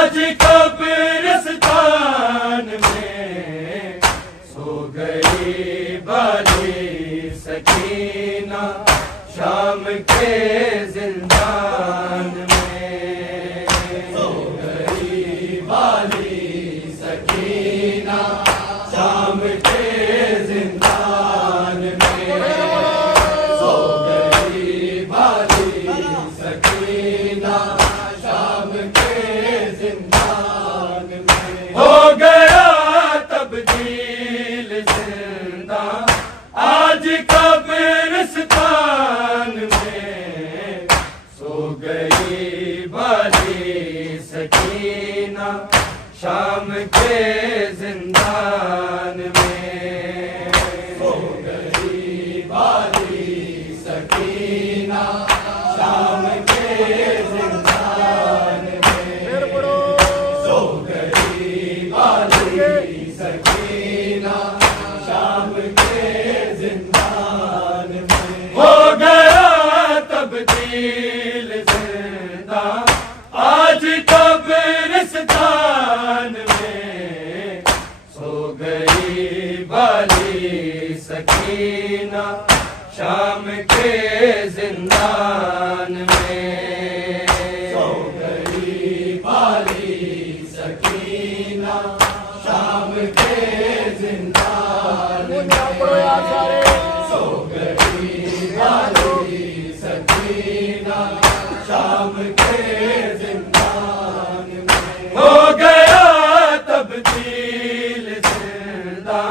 आज कब्रिस्तान में सो गई बाली सकीना, शाम के जिंदान में सो गई बाली सकीना, शाम के जिंदान में सो गई बाली सकीना, शाम के जिंदान में हो गया तब्दील जिंदा, आज कब्रिस्तान में सो गई बाली सकीना, शाम के जिंदान में सो गई बाली सकीना, शाम के जिंदान में सो गई बाली सकीना, शाम के जिंदान में हो गया तब्दील जिंदा, आज कब्रिस्तान में सो गई बाली सकीना, शाम के जिंदान में सो गई बाली सकीना, शाम के जिंदान में सो गई बाली सकीना, शाम के जिंदान में हो गया तब्दील जिंदा,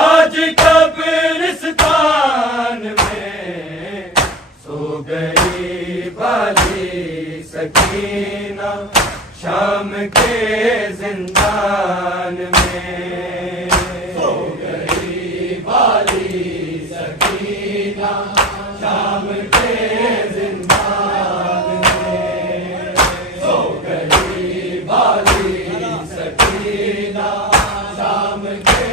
आज कब्रिस्तान में सो गई बाली सकीना, शाम के जिंदान में सो गई बाली सकीना, शाम के जिंदान में सो गई बाली सकीना, शाम के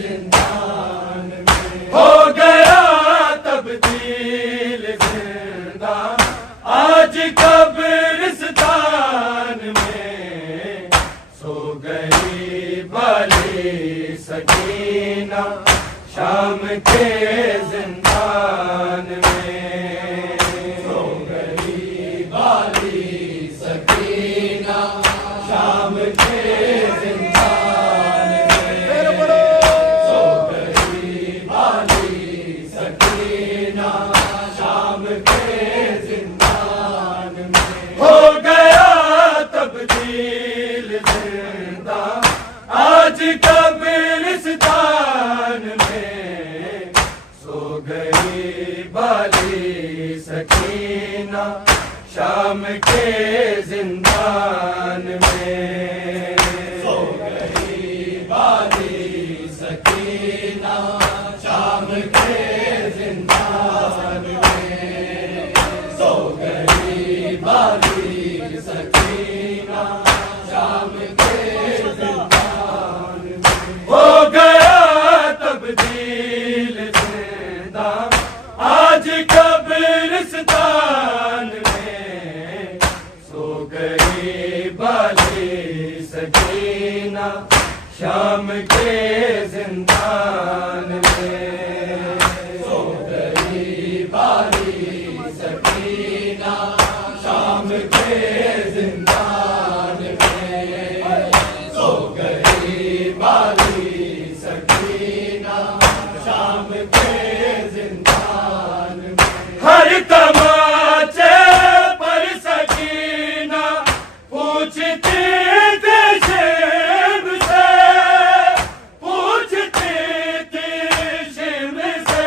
जिंदान में हो गया तब्दील जिंदा, आज कब्रिस्तान में सो गई बाली सकीना, शाम के जिंदान में सो गई बाली सकीना, शाम के जिंदान में सो गई बाली सकीना, शाम के जिंदान में हो गया तब्दील जिंदा, आज कब्रिस्तान में सो गई बाली सकीना, शाम के जिंदान में सो गई बाली सकीना, शाम के जिंदान में सो गई बाली सकीना, शाम के जिंदान में हो गया तब्दील जिंदा, आज कब्रिस्तान में सो गई बाली सकीना, शाम के जिंदान में सो गई बाली सकीना, शाम के जिंदान में सो गई बाली सकीना, शाम के जिंदान में हर तमाचे पर सकीना पूछती थी शिव से, पूछती थी शिव से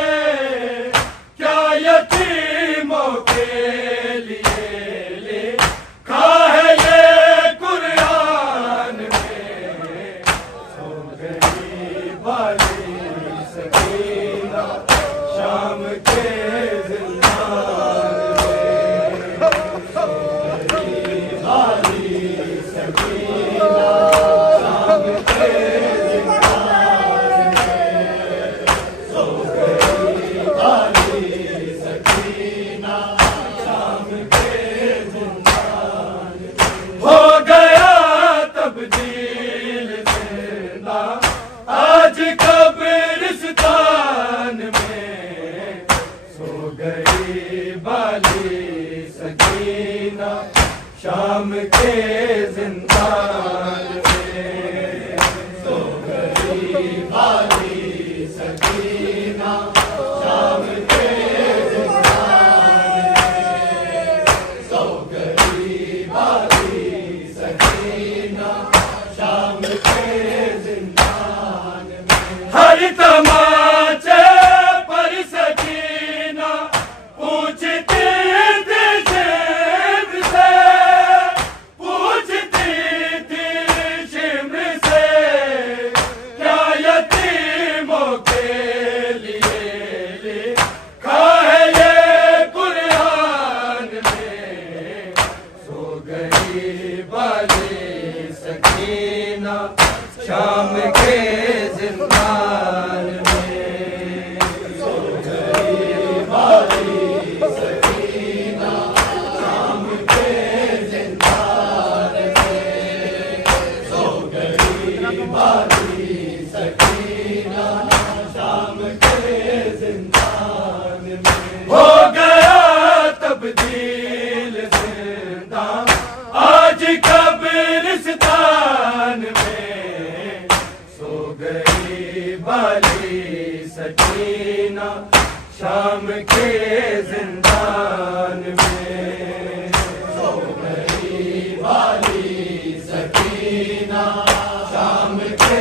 सकीना शाम के जिंदान में। हर तमाचे पर सकीना पूछती थी शिमर से, पूछती थी शिमर से, क्या यतीमों के लिए लिखा है ये कुरान में। सो गई बाली सकीना शाम के जिंदान में। सो गई बाली सकीना शाम के जिंदान में। सो गई बाली सकीना शाम के जिंदान में। हो गया तब्दील जिंदा आज कब्रिस्तान में। सो गई बाली सकीना शाम के जिंदान में। सो गई बाली सकीना शाम के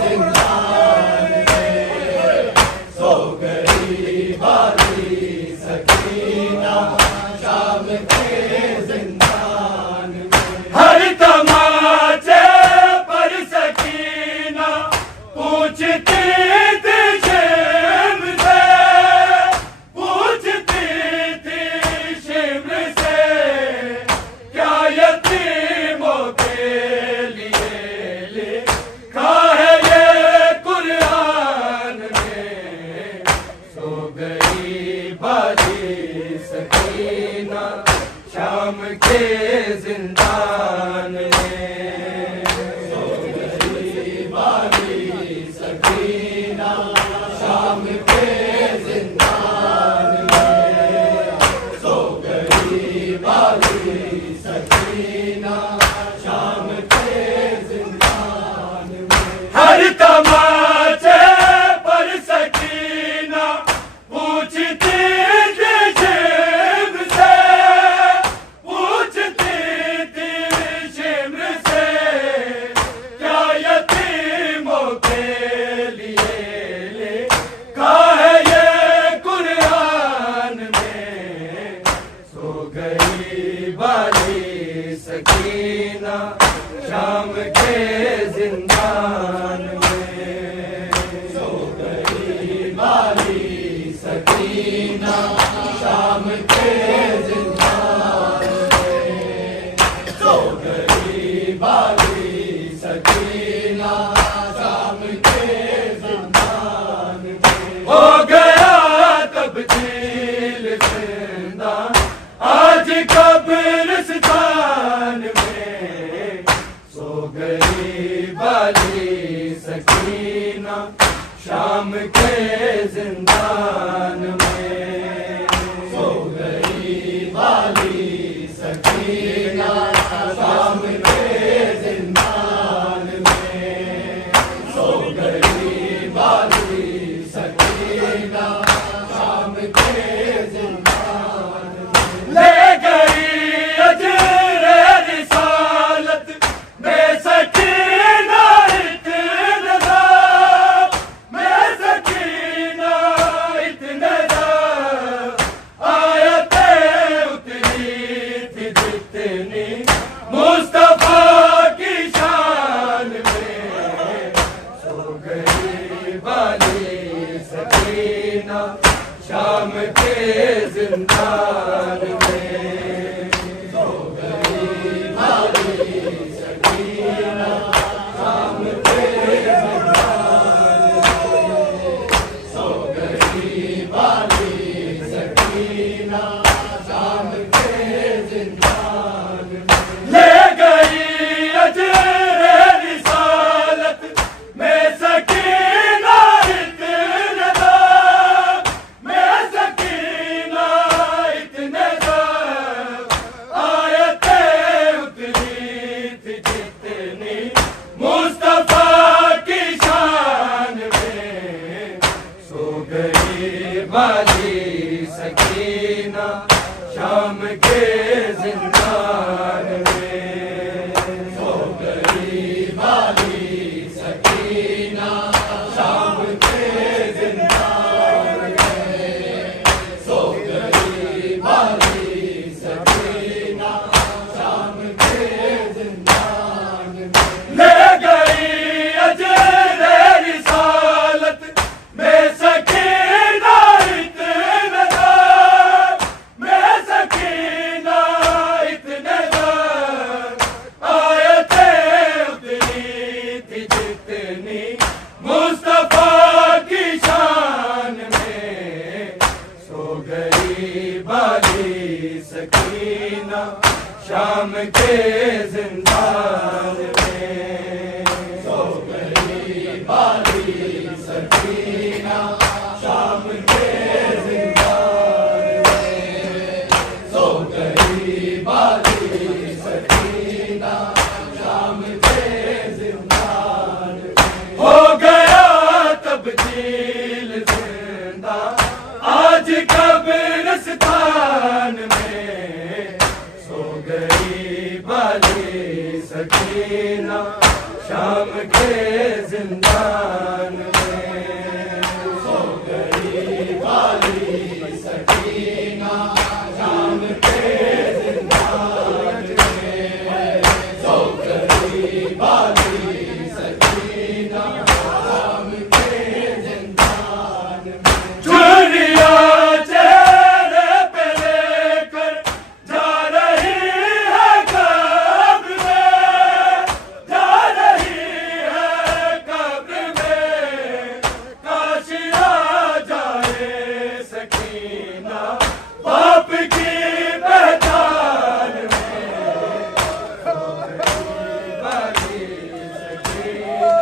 जिंदान में। सो गई बाली सकीना शाम के जिंदान में। हर तमाचे पर सकीना पूछती थी शिमर से, पूछती थी शिमर से, क्या यतीमों के लिए लिखा है ये कुरान में। सो गई बाली सकीना शाम के जिंदान में। सो गई बाली सकीना शाम के जिंदान में। सो गई बाली सकीना शाम के जिंदान में। हर तमाचे पर सकीना पूछती थी शिमर से, पूछती थी शिमर से, क्या यतीमों के लिए लिखा है ये कुरान में। सो गई बाली सकीना शाम के जिंदान में। सो गई बाली सकीना शाम के जिंदान में। सो गई बाली सकीना शाम के जिंदान में। हो गया तब्दील जिंदा आज कब्रिस्तान में। सो गई बाली के जिंदान में। सो गई बाली सकीना शाम के जिंदान में। सो गई बाली सकीना शाम के जिंदान में। हो गया तब्दील जिंदा आज कब्रिस्तान में। सो गई बाली सकीना शाम के जिंदान में। सो गई बाली सकीना शाम के जिंदान में। सो गई बाली सकीना शाम के जिंदान में। चुरिया चेहरे पे लेकर जा रही है कब्र में। जा रही है कब्र में। काश आ जाए सकीना बाप की पहचान में। बाली सकीना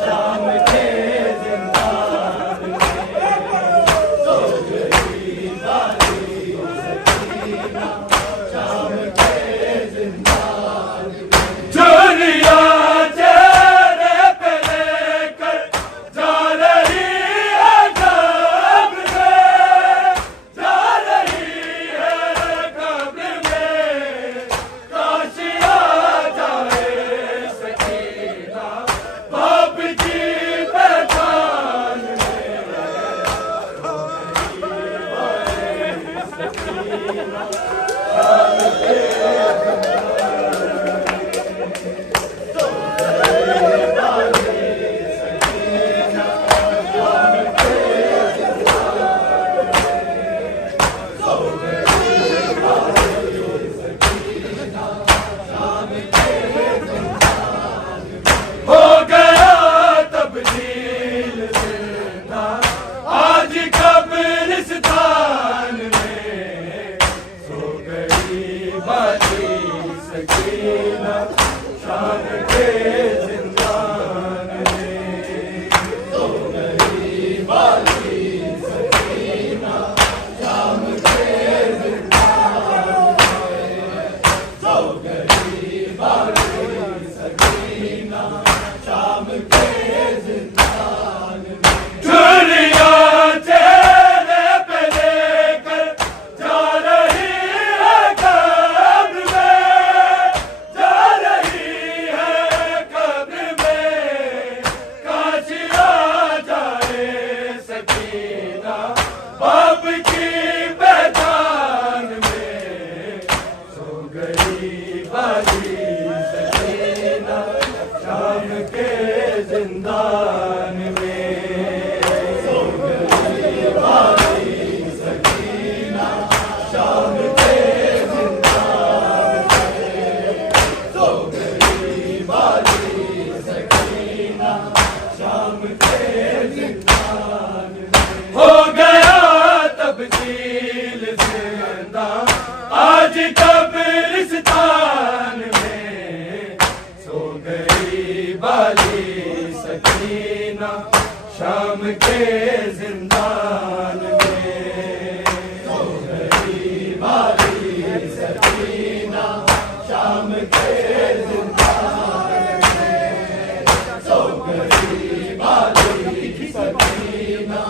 शाम के जिंदान में। सो गई बाली सकीना शाम के जिंदान में। चुरिया चेहरे पे लेकर जा रही है कब्र में। जा रही है कब्र में। काश आ जाए सकीना बाप की पहचान में। हो गया तब्दील जिंदा आज कब्रिस्तान में। सो गई बाली सकीना शाम के जिंदान में। सो गई बाली सकीना शाम के जिंदान में। सो गई बाली सकीना शाम के जिंदान में। चुरिया चेहरे पे लेकर जा रही है कब्र में। जा रही है कब्र में। काश आ जाए सकीना बाप की पहचान में। सो गई बाली सकीना शाम के जिंदान में। सो गई बाली सकीना शाम के जिंदान में। सो गई बाली सकीना शाम के जिंदान में। हो गया तब्दील जिंदा आज कब्रिस्तान में। सो गई बाली सकीना शाम के जिंदान में। सो गई बाली सकीना शाम के जिंदान में। सो गई बाली सकीना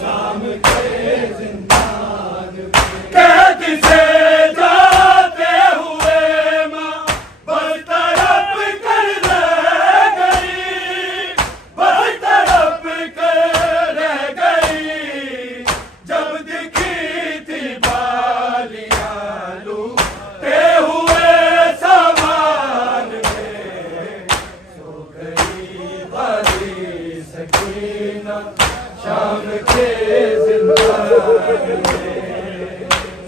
शाम के जिंदान में। कैद से जाते हुए माँ बस तड़प कर रह गई। बस तड़प कर रह गई। जब दिखी थी बालियाँ लूटे हुए सामान में। सो गई बाली सकीना शाम के जिंदान में।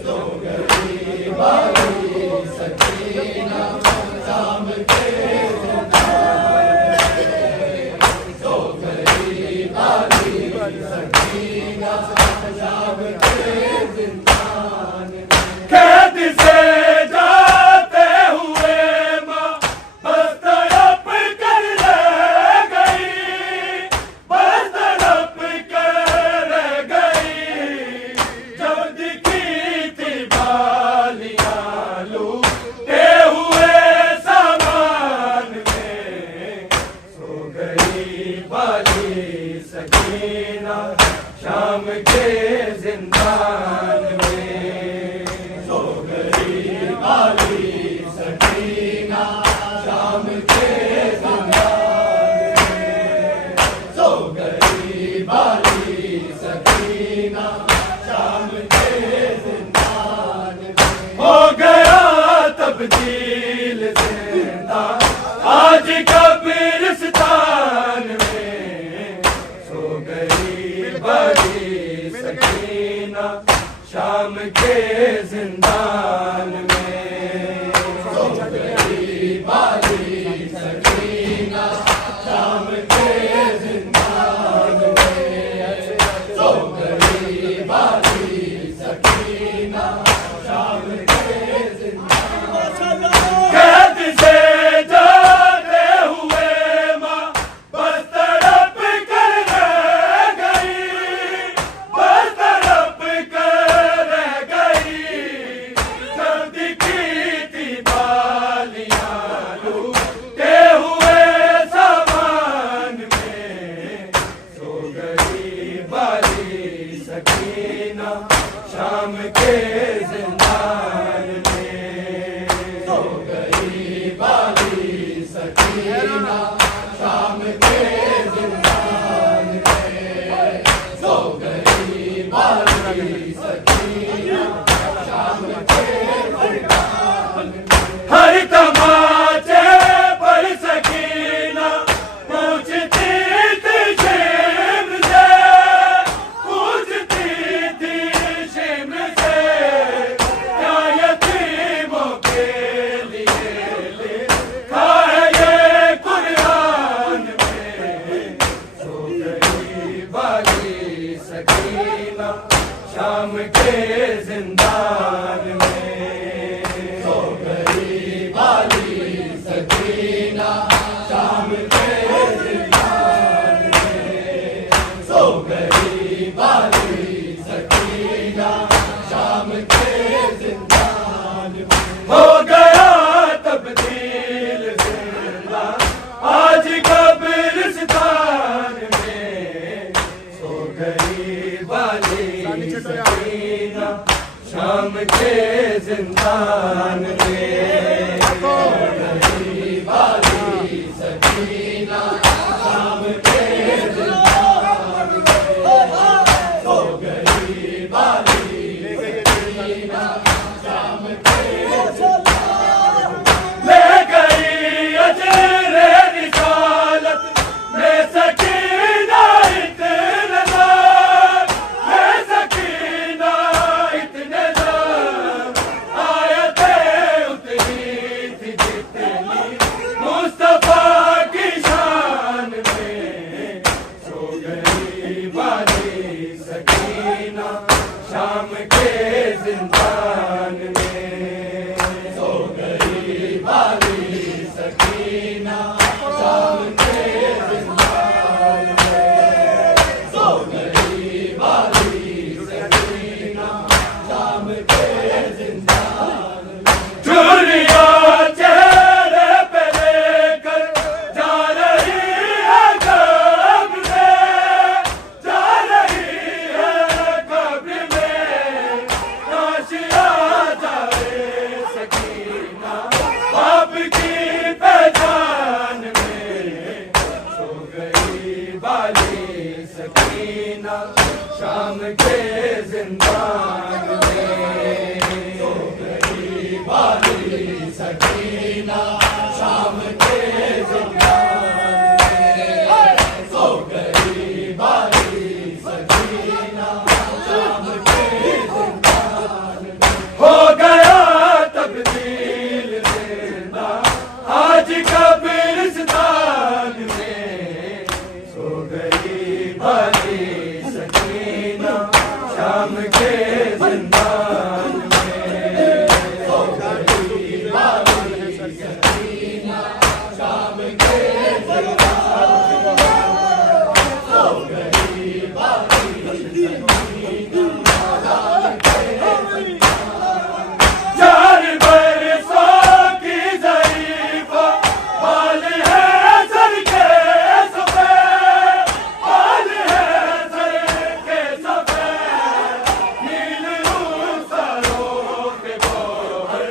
सो गई बाली सकीना शाम के जिंदान में। सो गई शाम के जिंदान में। कैद से जाते हुए माँ बस तड़प कर रह गई, बस तड़प कर रह गई। जब दिखी थी बालियाँ लूटे हुए सामान में, सो गई बाली सकीना शाम के जिंदान में। सो गई बाली सकीना शाम के जिंदान में। सो गई बाली सकीना शाम के जिंदान में। हो गया तब्दील जिंदान आज कब्रिस्तान में। सो गई बाली सकीना शाम के जिंदान में। सो गई बाली सकीना शाम के जिंदान में। सो गई बाली सकीना शाम के जिंदान में। कैद से जाते हुए माँ बस तड़प कर रह गई, बस तड़प कर रह गई। जब दिखी थी बालियाँ लूटे हुए सामान में, सो गई बाली सकीना शाम के जिंदान में। सो गई बाली सकीना शाम के जिंदान में। सो गई बाली सकीना शाम के जिंदान में। हर तमाचे पर सकीना पूछती थी शिम से, पूछती थी शिम से, क्या यतीमों के लिए लिखा है ये कुरान में। सो गई बाली सकीना शाम के जिंदान में। सो गई बाली सकीना शाम के जिंदान में। सो गई बाली सकीना शाम के जिंदान में। हो गया तब्दील जिंदान आज कब्रिस्तान में। सो गई बाली सकीना शाम के जिंदान में। सो गई बाली सकीना शाम के जिंदान में। सो गई बाली सकीना शाम के जिंदान में। ले गई अजरे रिसालत में सकीना इतने दर, में सकीना इतने दर। आयतें उतरी थी जितनी मुस्तफा की शान में। सो गई बाली सकीना शाम के जिंदान में। सो गई बाली सकीना शाम के जिंदान में। सो गई बाली सकीना शाम के जिंदान में। चुरिया चेहरे पे लेकर जा रही है कब्र में, जा रही है कब्र में। काशिया जाए सकीना बाप की पहचान में। सो गई बाली सकीना शाम के जिंदान में। सो गई बाली सकीना शाम के जिंदान में। सो गई बाली सकीना शाम के जिंदान में। हो गया तब्दील जिंदान आज कब्रिस्तान में। सो गई बाली सकीना शाम के जिंदान में। सो गई वाली सकीना शाम के जिंदान में। सो गई वाली सकीना शाम के जिंदान में। 4 बरसों की ज़रीफ़ा बाल है सर के सफ़ेद, बाल है सर के सफ़ेद, नील रूसरों के गोहर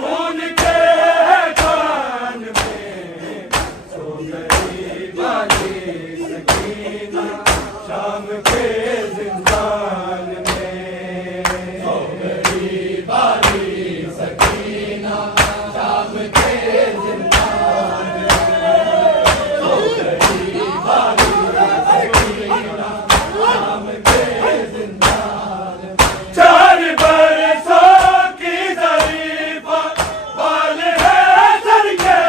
खून के कान में। सो गई वाली सकीना शाम के जिंदान में। सो गई वाली सकीना शाम के जिंदान में। सो गई वाली सकीना शाम के जिंदान में। 4 बरसों की ज़रीफ़ा बाल है सर के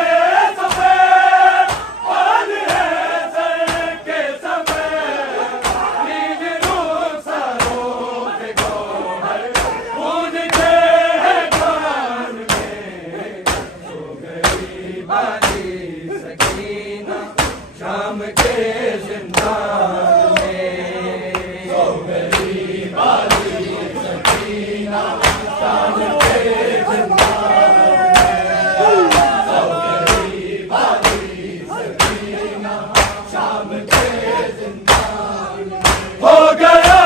सफ़ेद, बाल है सर के सफ़ेद, नील रूसरों के गोहर खून के कान में। सो गई वाली सकीना शाम के जिंदान में। सो गई वाली सकीना शाम के जिंदान में। सो गई वाली सकीना शाम के जिंदान में। हो गया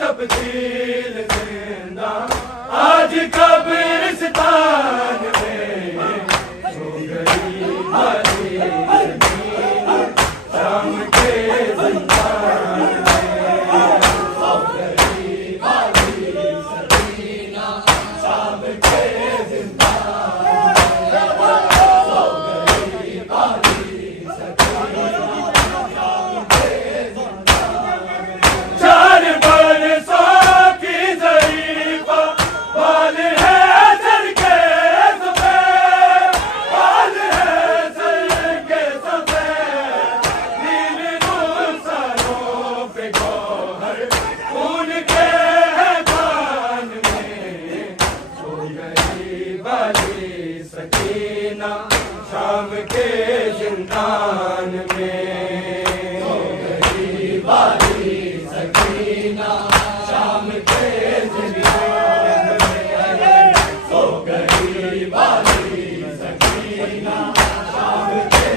तब्दील जिंदा आज कब्रिस्तान में। सो गई वाली सकीना शाम के जिंदान में। सो गई वाली सकीना शाम के जिंदान में। सो गई वाली सकीना शाम के जिंदान में। 4 बरसों की ज़रीफ़ा बाल है सर के सफ़ेद, बाल है सर के सफ़ेद, नील रूसरों पे गोहर खून के कान में। सो गई वाली सकीना शाम के जिंदान में। सो गई वाली सकीना शाम के जिंदान में। सो गई वाली सकीना शाम के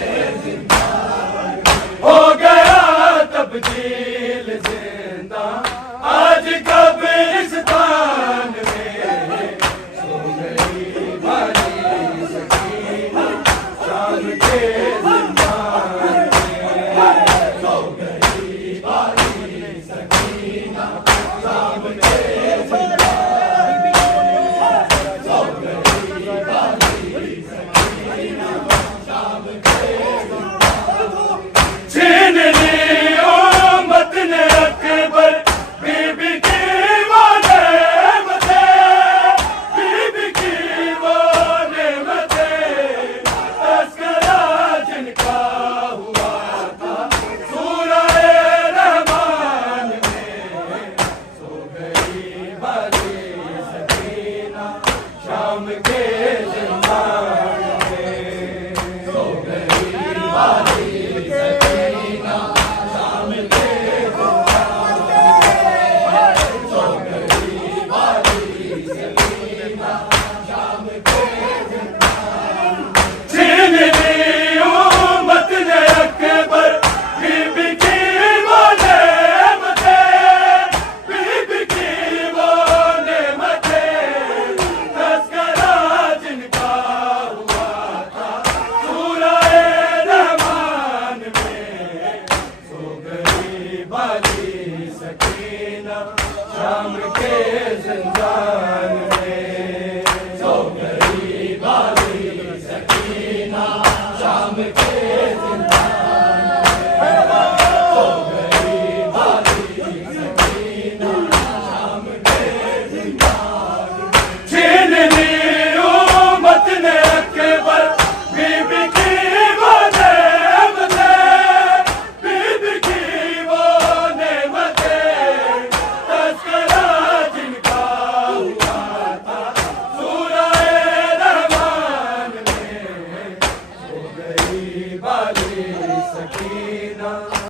जिंदान में। हो गया तब्दील जिंदा आज कब्रिस्तान में। सो गई वाली सकीना शाम के जिंदान में। सो गई वाली सकीना शाम के जिंदान में। सो गई वाली सकीना शाम के जिंदान में। छीन ली उम्मत ने अकबर बीबी की वो नेमतें, बीबी की वो नेमतें, तस्करा जिनका हुआ था सूरह रहमान में। सो गई वाली सकीना शाम के जिंदान में। सो गई वाली सकीना शाम के जिंदान में। सो गई वाली सकीना शाम के जिंदान में। छीन ली उम्मत ने अकबर बीबी की वो नेमतें, बीबी की वो नेमतें, तस्करा जिनका हुआ था सूरह रहमान में। सो गई वाली सकीना शाम के जिंदान